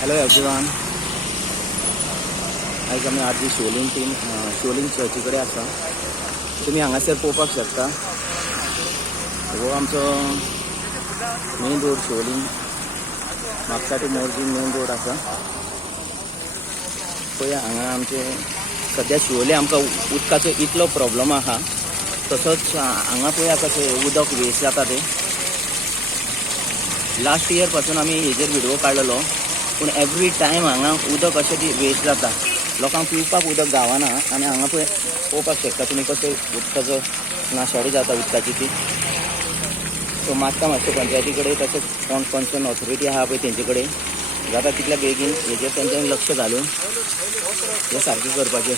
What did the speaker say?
Hello everyone. आयज आमी आर्जी शिवलिंग team शिवलिंग चर्ची कडेन आसा. तुमी हांगासर पळोवपाक शकता. हो आमचो main road Shivling Mapusa to Morjim main road आसा. पळय हांगा आमचे सद्या शिवोले आमकां उदकाचो इतलो प्रॉब्लम आहा. तसोच हांगा पळय आतां थंय उदक वेस्ट जाता तें. लास्ट इयर पासून आमी हेजेर व्हिडिओ काडलेलो, पूण एवरी टायम हांगा उदक अशें ती वेस्ट जाता. लोकांक पिवपाक उदक गावना. आनी हांगा पळय पळोवपाक शकता तुमी कशें उदकाचो नाशाडी जाता उदकाची ती. सो मागता मातशें पंचायती कडेन तशेंच कॉन्सर्न ऑथॉरिटी आहा पळय तेंचे कडेन जाता तितल्या बेगीन हेजेर तेंच्यांनी लक्ष घालून हें सारकें करपाचें.